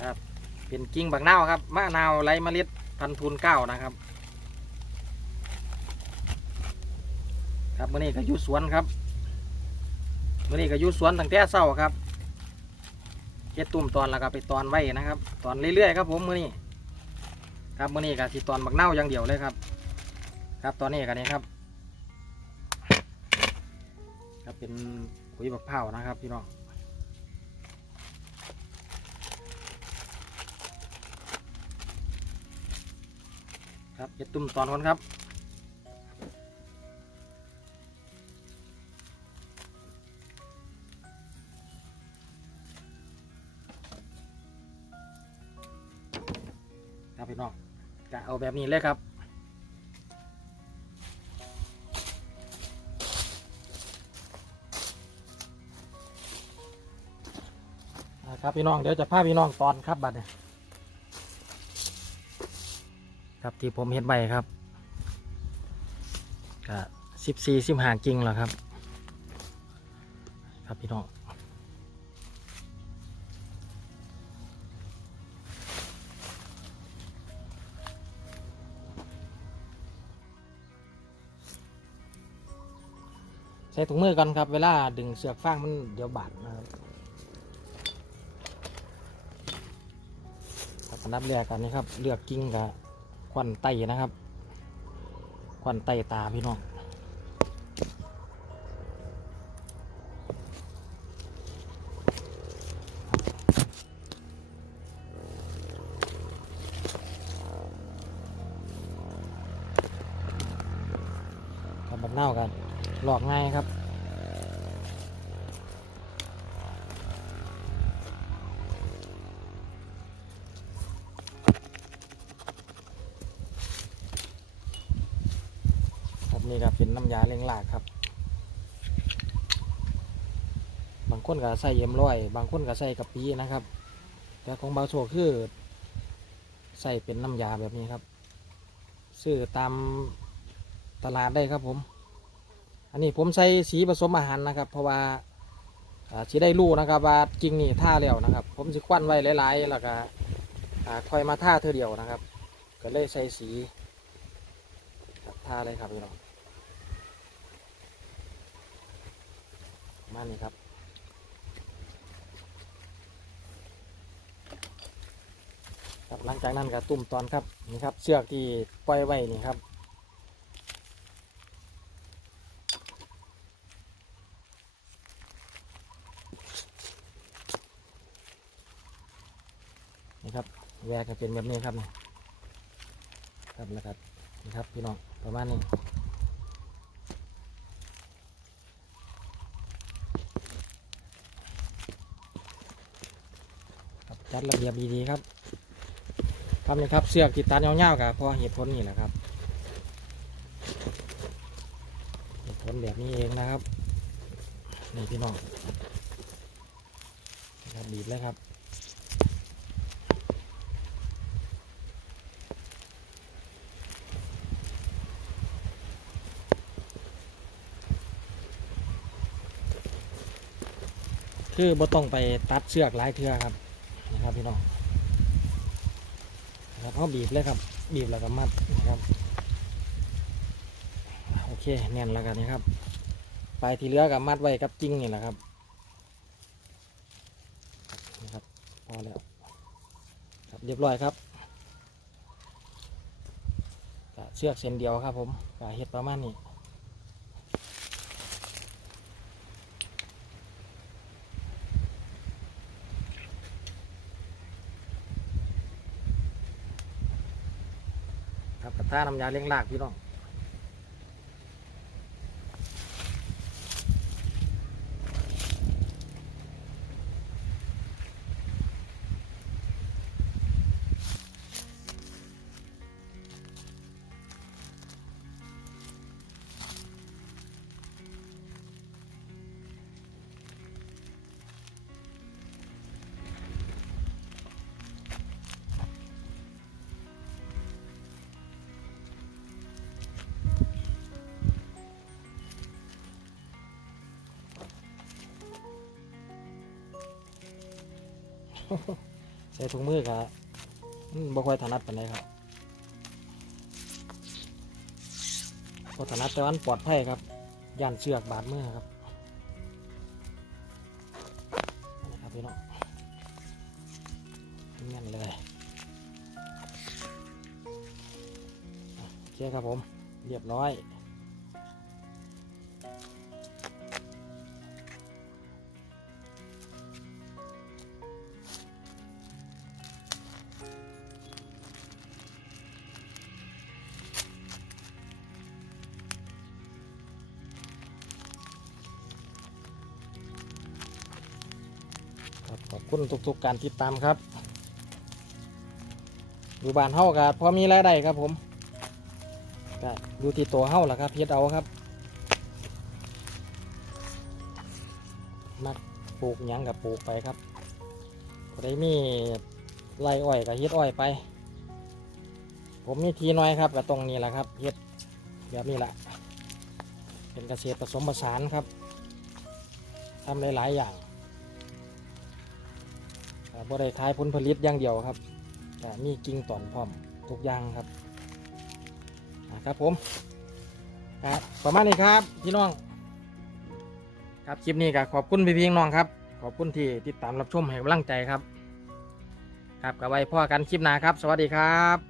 ครับ เป็นกิ่งบักนาวครับมะนาวไรเมล็ดพันธุ์ทุนเก้านะครับ ครับมื่อนี้ก็อยู่สวนครับมื่อนี้ก็อยู่สวนตั้งแต่เช้าครับเฮ็ดตุ่มตอนแล้วก็ไปตอนไว้นะครับ ตอนเรื่อยๆครับผมมื่อนี้ครับมื่อนี้ก็สิตอนบักเน่าอย่างเดียวเลยครับ ครับตอนนี้กันนี้ครับครับเป็นปุ๋ยบักเผานะครับพี่น้อง ครับเฮ็ดตุ่มตอนคนครับครับพี่น้องจะเอาแบบนี้เลยครับครับพี่น้องเดี๋ยวจะพาพี่น้องตอนครับบัดเนี่ย ครับที่ผมเห็นใบครับก็สิบสี่สิบห้ากิ่งแล้วครับ ครับพี่น้องใส่ถุงมือกันครับ เวลาดึงเสือกฟางมันเดี๋ยวบาดนะครับครับอันดับแรกกันนี่ครับ เลือกกิ้งกับ วันไตนะครับควันไตตาพี่น้องกับบักเน่ากันหลอกง่ายครับ นี่ครับเป็นน้ำยาเลี้ยงลากครับ บางคนก็ใส่เยี่ยมร้อย บางคนก็ใส่กะปินะครับ แต่ของบาโชคือใส่เป็นน้ำยาแบบนี้ครับ ซื้อตามตลาดได้ครับผม อันนี้ผมใส่สีผสมอาหารนะครับ เพราะว่าสิได้รู้นะครับว่าจริงนี่ท่าแล้วนะครับ ผมสิควันไว้หลายๆแล้วก็อ่าค่อยมาท่าเธอเดียวนะครับ ก็เลยใส่สีท่าเลยครับพี่น้อง ประ มาณนี้ครับ ครับหลังจากนั้นก็ตุ่มตอนครับนี่ครับเสือกที่ปล่อยไว้นี่ครับนี่ครับแวกก็เป็นแบบนี้ครับนี่ครับแล้วครับนี่ครับพี่น้องประมาณนี้ ครับ จัดระเบียบดีๆครับครับนี่ครับเสือกติดตันยาๆกับพราะเหตุผลนี่แหละครับเหตุผลแบบนี้เองนะครับนี่พี่น้องครับบีบเลยครับคือบ่ต้องไปตัดเสือกหลายเทือครับ นะครับพี่น้องนะครับเขาบีบเลยครับ บีบแล้วก็มัดนะครับโอเคแน่นแล้วกันนะครับปลายที่เหลือกับมัดไว้กับจิ้งนี่แหละครับนะครับพอแล้วครับเรียบร้อยครับเชือกเส้นเดียวครับผมก็เฮ็ดประมาณนี้ครับกระ ทาน้ำยาเลี้ยงลากพี่น้อง ใส่ถุงมือครับบ่ค่อยถนัดปานใดครับบ่ถนัดแต่วันปลอดภัยครับย่านเชือกบาดมือครับนี่ครับพี่น้องแน่นเลยโอเคครับผม เรียบร้อย คุณทุกๆการติดตามครับ อยู่บ้านเฮากับพอมีรายได้ครับผมก็อยู่ที่ตัวเฮาแหละครับเฮ็ดเอาครับ มักปลูกหยังกับปลูกไปครับได้มีไรอ้อยกับเฮ็ดอ้อยไป ผมมีทีน้อยครับกับตรงนี้แหละครับเฮ็ดแบบนี้แหละเป็นเกษตรผสมผสานครับทำหลาย ๆ อย่าง บ่ได้ขายผลผลิตอย่างเดียวครับแต่มีกิ่งตอนพร้อมทุกอย่างครับครับผมครับประมาณนี้ครับพี่น้อง ครับคลิปนี้ก็ขอบคุณพี่พี่น้องครับ ขอบคุณที่ติดตามรับชมให้กำลังใจครับ ครับกับไว้พ่อกันคลิปหน้าครับ สวัสดีครับ